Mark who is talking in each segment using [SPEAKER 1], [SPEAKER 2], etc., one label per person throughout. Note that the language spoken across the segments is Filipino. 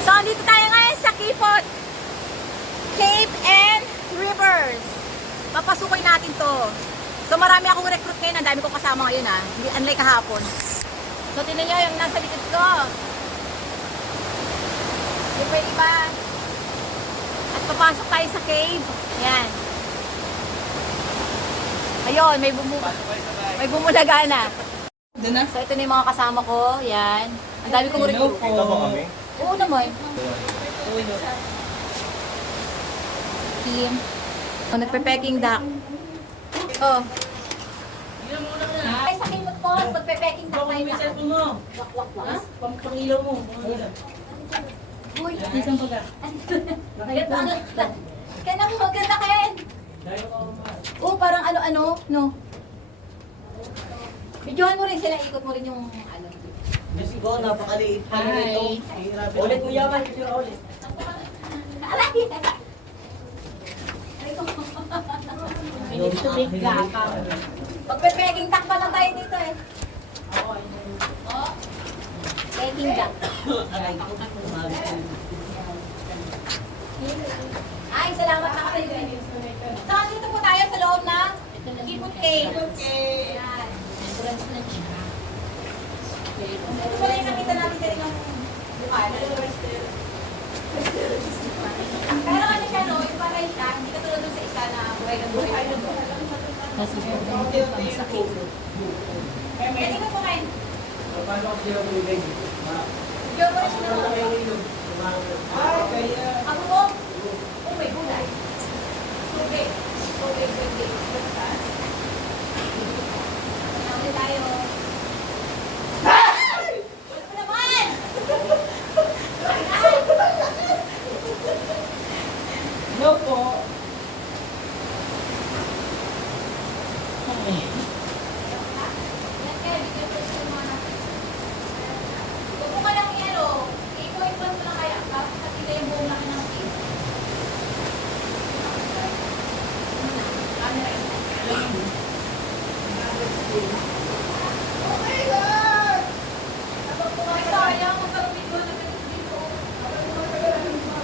[SPEAKER 1] So, dito tayo ngayon sa Kipot Cave and Rivers. Papasukin natin to. So, marami akong recruit ngayon. Ang dami kong kasama ngayon ha. Hindi, unlike kahapon. So, tinan nyo yung nasa likod ko. Di pwede ba? At papasok tayo sa cave. Yan. Ayun, may bumu may bumulaga na.
[SPEAKER 2] Doon na.
[SPEAKER 1] So, ito na yung mga kasama ko. Yan. Ang dami kong recruit.
[SPEAKER 3] Kita mo kami?
[SPEAKER 1] Oo naman.
[SPEAKER 2] Uy, no.
[SPEAKER 1] Team. Oh, nagpe-packing duck. Oh. Ay, sa kimot po, magpe-packing duck tayo
[SPEAKER 2] May
[SPEAKER 1] na.
[SPEAKER 2] cellphone mo.
[SPEAKER 1] Wak, wak, wak.
[SPEAKER 2] Pangilaw mo. Pangilaw.
[SPEAKER 1] Uy,
[SPEAKER 2] Isang
[SPEAKER 1] ang Kaya na mo maganda Ken. Oh, parang ano-ano, no? Videohan mo rin sila, ikot mo rin yung ano.
[SPEAKER 2] Let's go, napakaliit pa rin
[SPEAKER 1] Hi.
[SPEAKER 2] ito. Ulit mo yaman, kasi ulit.
[SPEAKER 1] Aray! Aray ko.
[SPEAKER 2] Yung tubig gapang.
[SPEAKER 1] Magpe-packing duck pa lang tayo dito eh. Oh. Packing duck.
[SPEAKER 2] Aray ko.
[SPEAKER 1] Ay, salamat na kayo. So, dito po tayo sa loob ng Kipot Cave. Yan. Entrance na siya. Ito pala yung nakita natin din yung bukan. Pero ano siya, no? Yung parang siya, hindi katulad dun sa isa na buhay ng buhay.
[SPEAKER 2] Kasi po, sa cave.
[SPEAKER 1] Pwede ko po kayo.
[SPEAKER 3] Paano ko sila tubig?
[SPEAKER 1] Diyo na siya na Ako po, oh may gulay. Tubig. Tubig, tubig. Basta. Ano tayo? Wala pa naman!
[SPEAKER 2] No po.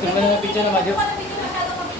[SPEAKER 1] Yan kaya, bigyan ko sa mga natin.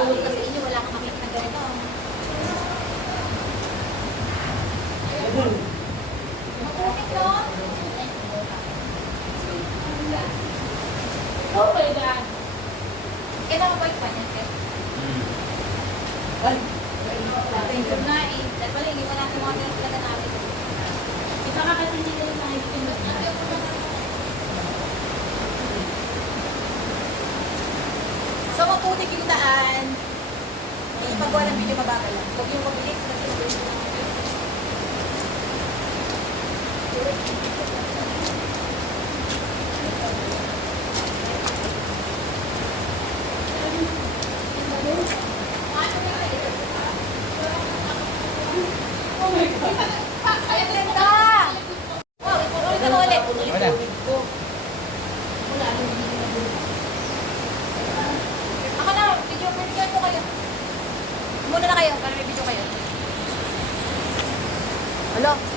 [SPEAKER 1] Tulog ka sa inyo, wala kang makita na ganito. Makulit, no?
[SPEAKER 2] Oh my God.
[SPEAKER 1] Kailan mo ba yung panyan, Ken?
[SPEAKER 2] Ay.
[SPEAKER 1] Na eh. Dahil pala, hindi mo natin mga pinaglaga namin.
[SPEAKER 2] Isa ka kasi hindi nila nakikita.
[SPEAKER 1] Maputik yung daan. Hindi ng video mabagal lang. Huwag yung mabilis kasi mabilis. Ay, ganda! Oh, ulit na ulit.
[SPEAKER 3] Wala.
[SPEAKER 1] Ako na, video, video ko kayo. Muna na kayo, para may video kayo. Hello?